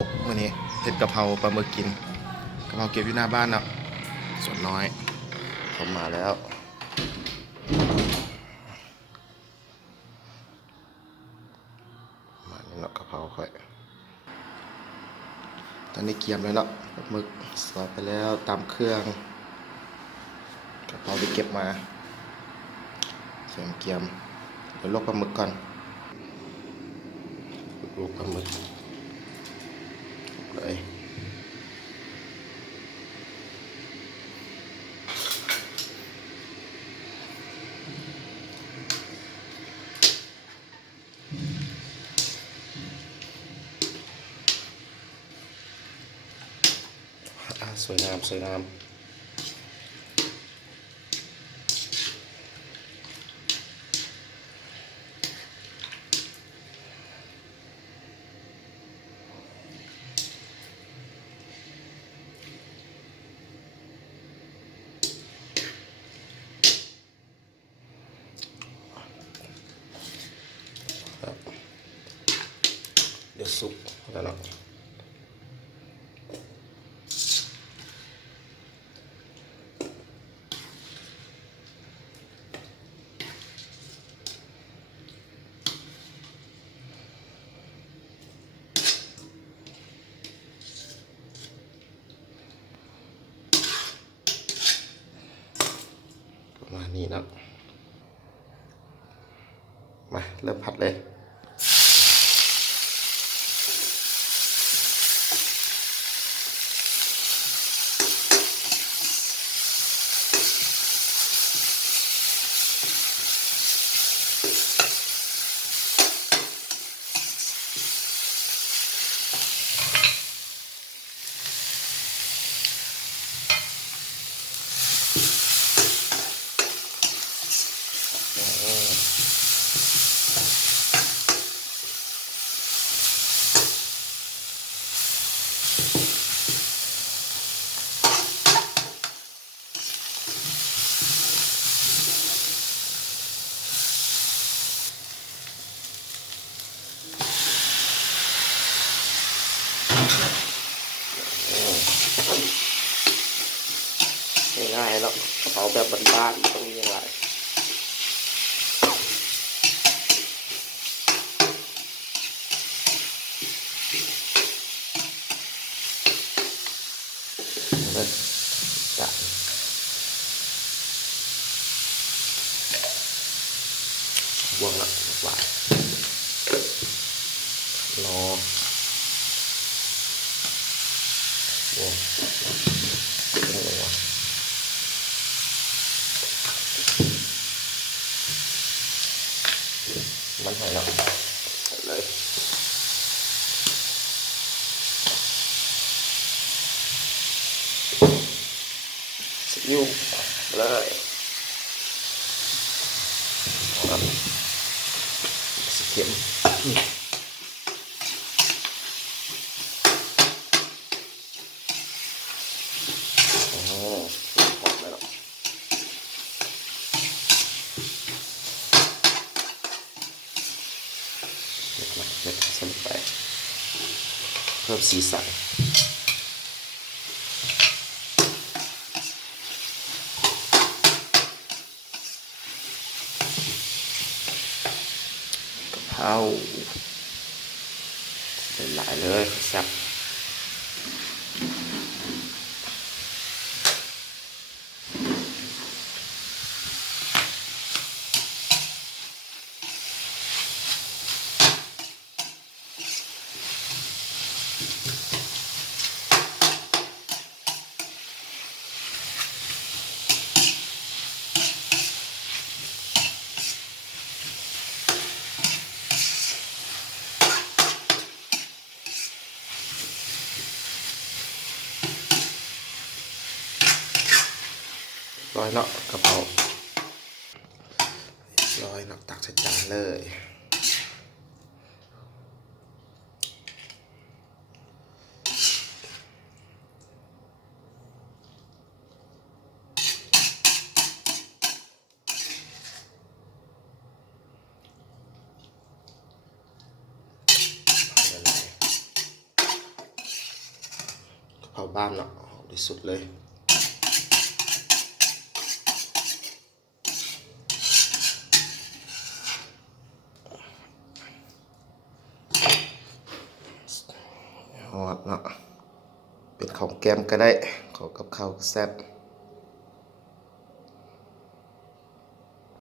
วันนี้เห็ดกะเพราปลาหมึกกินกะเพราเก็บอยู่หน้าบ้านเนาะส่วนน้อยผมมาแล้วมาเนาะกะเพราค่อยตอนนี้เกียมเลยเนาะปลาหมึกสอบไปแล้วตามเครื่องกะเพราที่เก็บมาเกียมเดี๋ยวลวกปลาหมึกก่อนลวกปลาหมึกเลยสวยงามสวยงามเดี๋ยวสุกแล้วเนาะประมาณนี้เนาะมาเริ่มผัดเลยง่ายๆแล้วกระเป๋าแบบบ้านๆต้องมีอะไรแล้วจะบวงละหวานรอบวงอะไรวะมันหอยแล้วเลยซีอิ๊วเลยสีเขียวหอมเลยเนาะเล็กๆใส่ลงไปเพิ่มสีสันกะเพราหลายๆเลยแซ่บร้อยเนาะกะเพราร้อยเนาะตักใส่จานเลย เพราบ้านเนาะที่สุดเลยฮอดเนาะเป็นของแก้มก็ได้ของกับข้าวแซ่บ